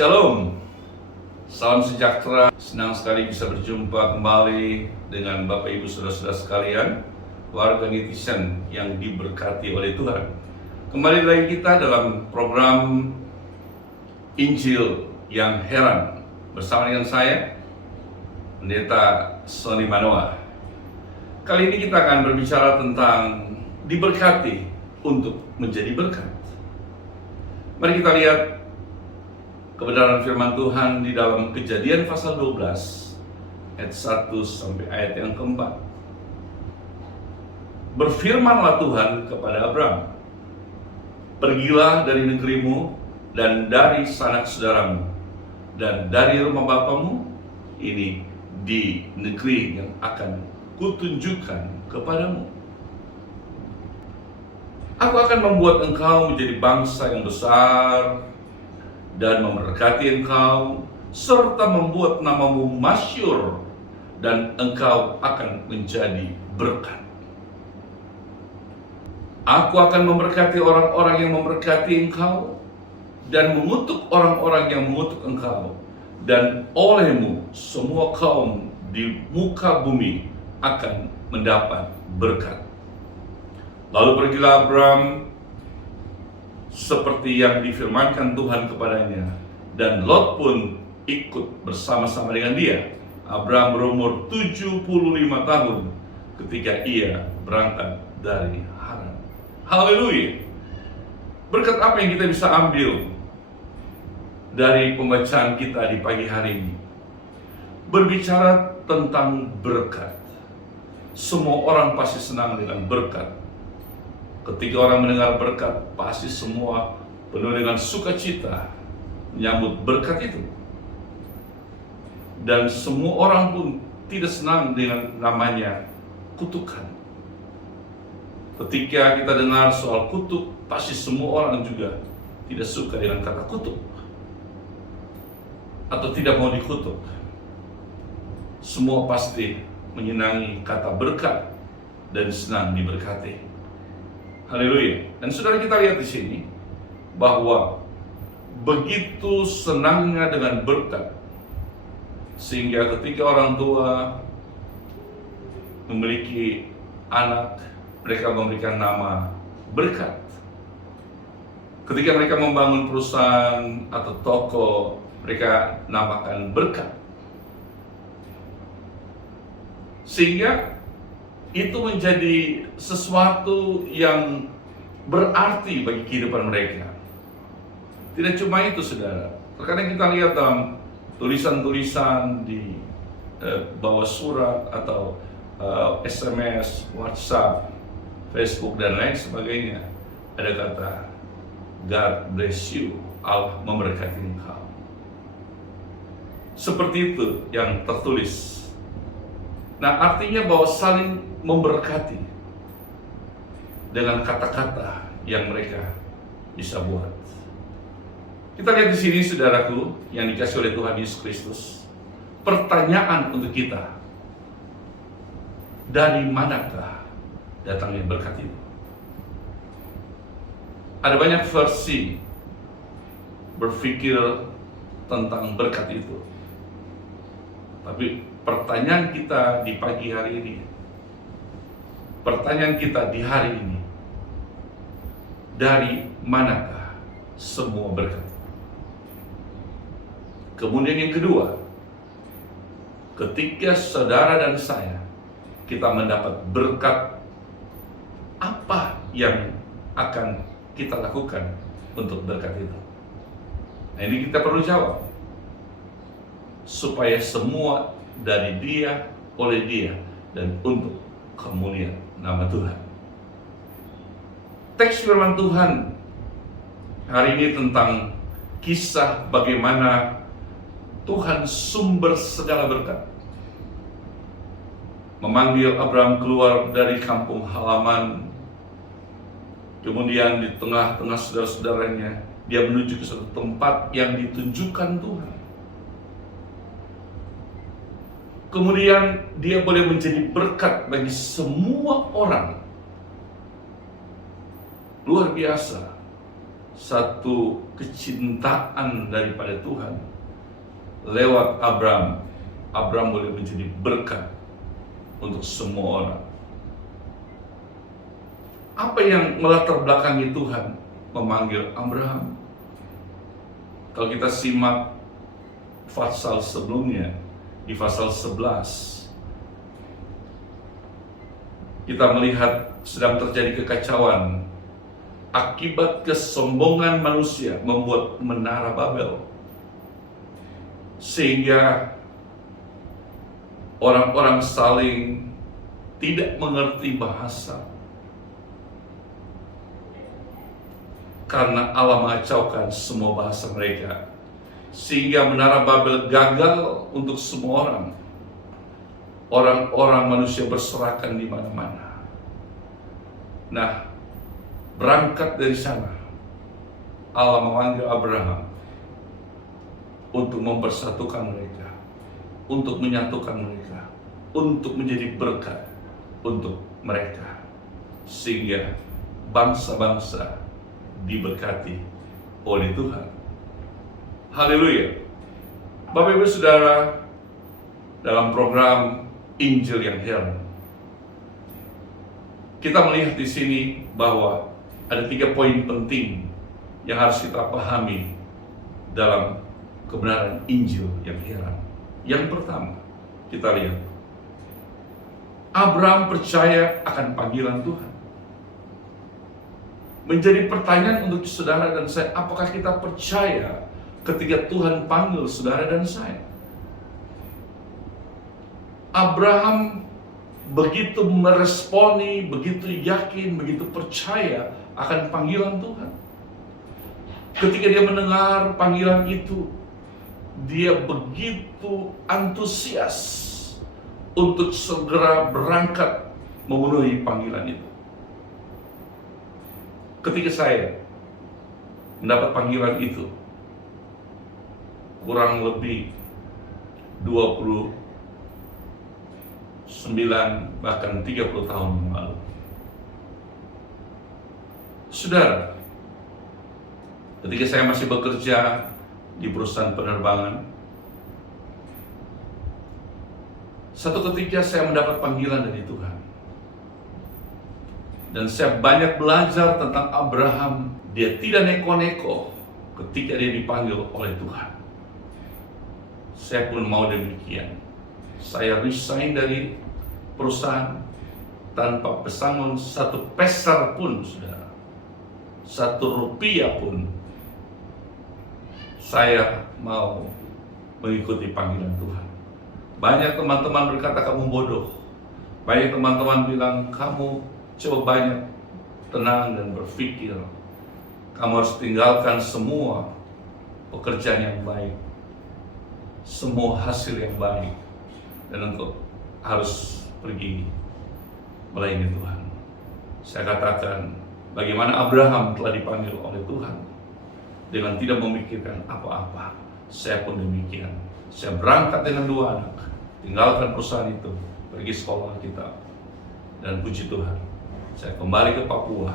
Shalom, salam sejahtera. Senang sekali bisa berjumpa kembali dengan Bapak Ibu Saudara-saudara sekalian, warga netizen yang diberkati oleh Tuhan. Kembali lagi kita dalam program Injil yang Heran bersama dengan saya, Pendeta Sony Manoa. Kali ini kita akan berbicara tentang diberkati untuk menjadi berkat. Mari kita lihat kebenaran firman Tuhan di dalam Kejadian pasal 12 ayat 1 sampai ayat yang keempat. Berfirmanlah Tuhan kepada Abram, pergilah dari negerimu dan dari sanak saudaramu dan dari rumah bapamu ini di negeri yang akan kutunjukkan kepadamu. Aku akan membuat engkau menjadi bangsa yang besar dan memberkati engkau, serta membuat namamu masyhur, dan engkau akan menjadi berkat. Aku akan memberkati orang-orang yang memberkati engkau, dan mengutuk orang-orang yang mengutuk engkau, dan olehmu semua kaum di muka bumi akan mendapat berkat. Lalu pergilah Abram seperti yang difirmankan Tuhan kepadanya, dan Lot pun ikut bersama-sama dengan dia. Abram berumur 75 tahun ketika ia berangkat dari Haran. Haleluya. Berkat apa yang kita bisa ambil dari pembacaan kita di pagi hari ini? Berbicara tentang berkat. Semua orang pasti senang dengan berkat. Ketika orang mendengar berkat, pasti semua penuh dengan sukacita menyambut berkat itu. Dan semua orang pun tidak senang dengan namanya kutukan. Ketika kita dengar soal kutuk, pasti semua orang juga tidak suka dengan kata kutuk atau tidak mau dikutuk. Semua pasti menyenangi kata berkat dan senang diberkati. Haleluya. Dan saudara, kita lihat di sini bahwa begitu senangnya dengan berkat, sehingga ketika orang tua memiliki anak, mereka memberikan nama berkat. Ketika mereka membangun perusahaan atau toko, mereka namakan berkat. Sehingga itu menjadi sesuatu yang berarti bagi kehidupan mereka. Tidak cuma itu, saudara. Terkadang kita lihat dalam tulisan-tulisan di bawah surat atau SMS, WhatsApp, Facebook, dan lain sebagainya, ada kata God bless you, Allah memberkati engkau. Seperti itu yang tertulis. Nah, artinya bahwa saling memberkati dengan kata-kata yang mereka bisa buat. Kita lihat di sini, saudaraku, yang dikasih oleh Tuhan Yesus Kristus. Pertanyaan untuk kita, dari manakah datangnya berkat itu? Ada banyak versi berpikir tentang berkat itu. Tapi pertanyaan kita di pagi hari ini, pertanyaan kita di hari ini, dari manakah semua berkat? Kemudian yang kedua, ketika saudara dan saya, kita mendapat berkat, apa yang akan kita lakukan untuk berkat itu? Nah, ini kita perlu jawab, supaya semua dari Dia, oleh Dia, dan untuk kemuliaan nama Tuhan. Teks firman Tuhan hari ini tentang kisah bagaimana Tuhan sumber segala berkat memanggil Abram keluar dari kampung halaman. Kemudian di tengah-tengah saudara-saudaranya, dia menuju ke suatu tempat yang ditunjukkan Tuhan. Kemudian dia boleh menjadi berkat bagi semua orang. Luar biasa. satu kecintaan daripada Tuhan lewat Abraham. Abraham boleh menjadi berkat untuk semua orang. Apa yang melatar belakangi Tuhan memanggil Abraham? Kalau kita simak pasal sebelumnya, di pasal 11, kita melihat sedang terjadi kekacauan akibat kesombongan manusia membuat menara Babel, sehingga orang-orang saling tidak mengerti bahasa karena Allah mengacaukan semua bahasa mereka, sehingga menara Babel gagal untuk semua orang. Orang-orang manusia berserakan di mana-mana. Nah, berangkat dari sana, Allah memanggil Abraham untuk mempersatukan mereka, untuk menyatukan mereka, untuk menjadi berkat untuk mereka, sehingga bangsa-bangsa diberkati oleh Tuhan. Haleluya. Bapak Ibu Saudara, dalam program Injil yang Heran, kita melihat di sini bahwa ada 3 poin penting yang harus kita pahami dalam kebenaran Injil yang heran. Yang pertama, kita lihat Abraham percaya akan panggilan Tuhan. Menjadi pertanyaan untuk saudara dan saya, apakah kita percaya ketika Tuhan panggil saudara dan saya? Abraham begitu meresponi, begitu yakin, begitu percaya akan panggilan Tuhan. Ketika dia mendengar panggilan itu, dia begitu antusias untuk segera berangkat memenuhi panggilan itu. Ketika saya mendapat panggilan itu, kurang lebih 29 bahkan 30 tahun yang lalu. Saudara, ketika saya masih bekerja di perusahaan penerbangan, satu ketika saya mendapat panggilan dari Tuhan. Dan saya banyak belajar tentang Abraham. Dia tidak neko-neko ketika dia dipanggil oleh Tuhan. Saya pun mau demikian. Saya resign dari perusahaan tanpa pesangon 1 peser pun, saudara. 1 rupiah pun. Saya mau mengikuti panggilan Tuhan. Banyak teman-teman berkata kamu bodoh. Banyak teman-teman bilang kamu coba banyak tenang dan berpikir. Kamu harus tinggalkan semua pekerjaan yang baik, semua hasil yang baik, dan engkau harus pergi melayani Tuhan. Saya katakan, bagaimana Abraham telah dipanggil oleh Tuhan dengan tidak memikirkan apa-apa. Saya pun demikian. Saya berangkat dengan 2 anak, tinggalkan perusahaan itu, pergi sekolah kita, dan puji Tuhan, saya kembali ke Papua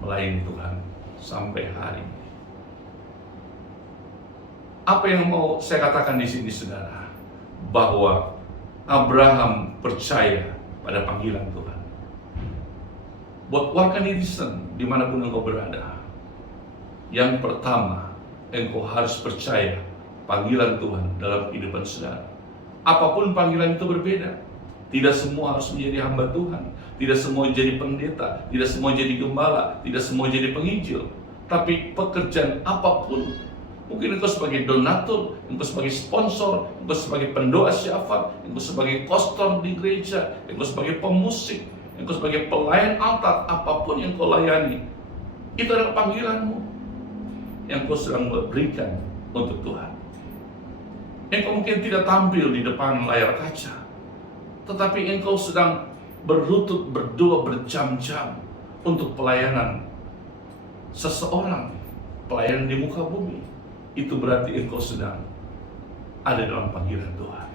melayani Tuhan sampai hari ini. Apa yang mau saya katakan di sini, saudara? Bahwa Abraham percaya pada panggilan Tuhan. Buat warga netizen dimanapun engkau berada, yang pertama, engkau harus percaya panggilan Tuhan dalam kehidupan saudara. Apapun panggilan itu berbeda. Tidak semua harus menjadi hamba Tuhan. Tidak semua jadi pendeta. Tidak semua jadi gembala. Tidak semua jadi penginjil. Tapi pekerjaan apapun, mungkin engkau sebagai donatur, engkau sebagai sponsor, engkau sebagai pendoa syafaat, engkau sebagai kostor di gereja, engkau sebagai pemusik, engkau sebagai pelayan altar, apapun yang kau layani, itu adalah panggilanmu yang kau sedang berikan untuk Tuhan. Engkau mungkin tidak tampil di depan layar kaca, tetapi engkau sedang berlutut berdoa berjam-jam untuk pelayanan seseorang, pelayanan di muka bumi. Itu berarti engkau sedang ada dalam panggilan Tuhan.